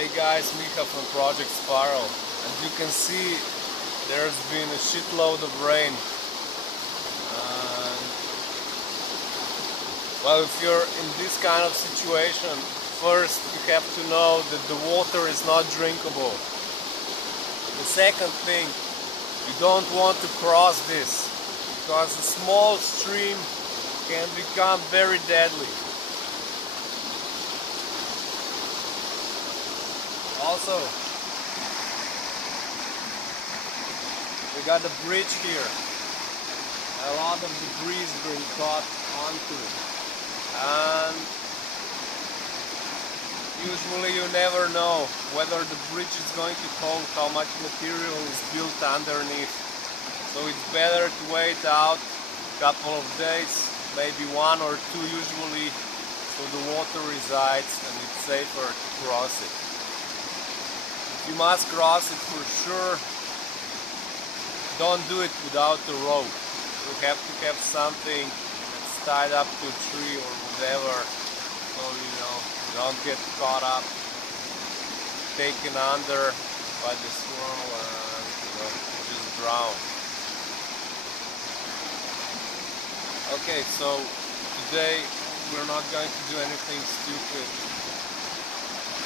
Hey guys, Micha from Project Spiral. As you can see, there's been a shitload of rain. Well, if you're in this kind of situation, first you have to know that the water is not drinkable. The second thing, you don't want to cross this, because a small stream can become very deadly. Also, we got the bridge here. A lot of debris being caught onto it. And usually you never know whether the bridge is going to hold how much material is built underneath. So it's better to wait out a couple of days, maybe 1 or 2 usually, so the water resides and it's safer to cross it. You must cross it for sure. Don't do it without a rope. You have to have something that's tied up to a tree or whatever, so you don't get caught up, taken under by the swirl and just drown. Okay, so today we're not going to do anything stupid.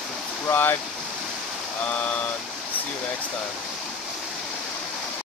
Subscribe. See you next time.